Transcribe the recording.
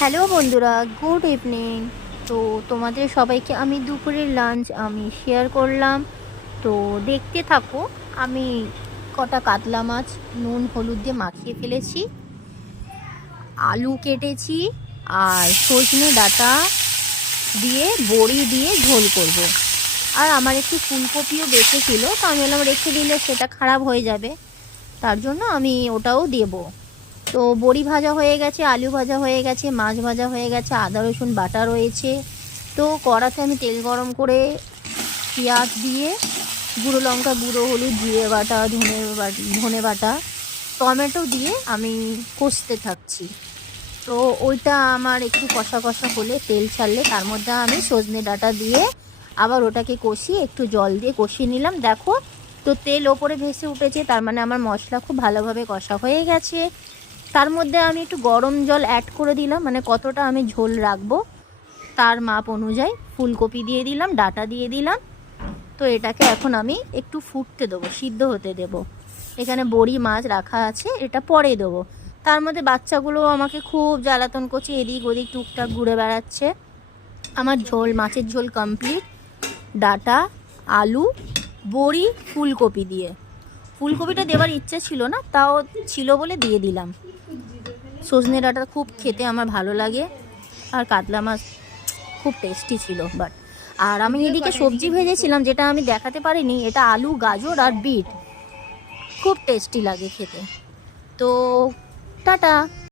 Hello বন্ধুরা, good evening. তো তোমাদের সবাইকে আমি দুপুরের লাঞ্চ আমি শেয়ার করলাম। তো দেখতে থাকো। আমি কটা কাতলা মাছ নুন হলুদ দিয়ে মাখিয়ে ফেলেছি, আলু কেটেছি, আর সজনে ডাঁটা দিয়ে বড়ি দিয়ে ঝোল করব। আর আমার একটু ফুলকপিও বেঁচে ছিল, তো আমি বললাম রেখে দিলে সেটা খারাপ হয়ে যাবে, তার জন্য আমি ওটাও দেবো। তো বড়ি ভাজা হয়ে গেছে, আলু ভাজা হয়ে গেছে, মাছ ভাজা হয়ে গেছে, আদা রসুন বাটা রয়েছে। তো কড়াতে আমি তেল গরম করে পেঁয়াজ দিয়ে গুঁড়ো লঙ্কা, গুঁড়ো হলুদ, জিরে বাটা, ধনে বাটা, টমেটো দিয়ে আমি কষতে থাকছি। তো ওইটা আমার একটু কষা কষা হলে, তেল ছাড়লে তার মধ্যে আমি সজনে ডাঁটা দিয়ে আবার ওটাকে কষিয়ে একটু জল দিয়ে কষিয়ে নিলাম। দেখো, তো তেল ওপরে ভেসে উঠেছে, তার মানে আমার মশলা খুব ভালোভাবে কষা হয়ে গেছে। তার মধ্যে আমি একটু গরম জল অ্যাড করে দিলাম, মানে কতটা আমি ঝোল রাখবো তার মাপ অনুযায়ী ফুলকপি দিয়ে দিলাম, ডাঁটা দিয়ে দিলাম। তো এটাকে এখন আমি একটু ফুটতে দেবো, সিদ্ধ হতে দেবো। এখানে বড়ি মাছ রাখা আছে, এটা পরে দেবো। তার মধ্যে বাচ্চাগুলো আমাকে খুব জ্বালাতন করছে, এদিক ওদিক টুকটাক ঘুরে বেড়াচ্ছে। আমার ঝোল, মাছের ঝোল কমপ্লিট। ডাঁটা, আলু, বড়ি, ফুলকপি দিয়ে। ফুলকপিটা দেওয়ার ইচ্ছে ছিল না, তাও ছিল বলে দিয়ে দিলাম। সজনে ডাঁটা খুব খেতে আমার ভালো লাগে, আর কাতলা মাছ খুব টেস্টি ছিল। আর আমি এদিকে সবজি ভেজেছিলাম, যেটা আমি দেখাতে পারিনি, এটা আলু, গাজর আর বিট, খুব টেস্টি লাগে খেতে। তো টাটা।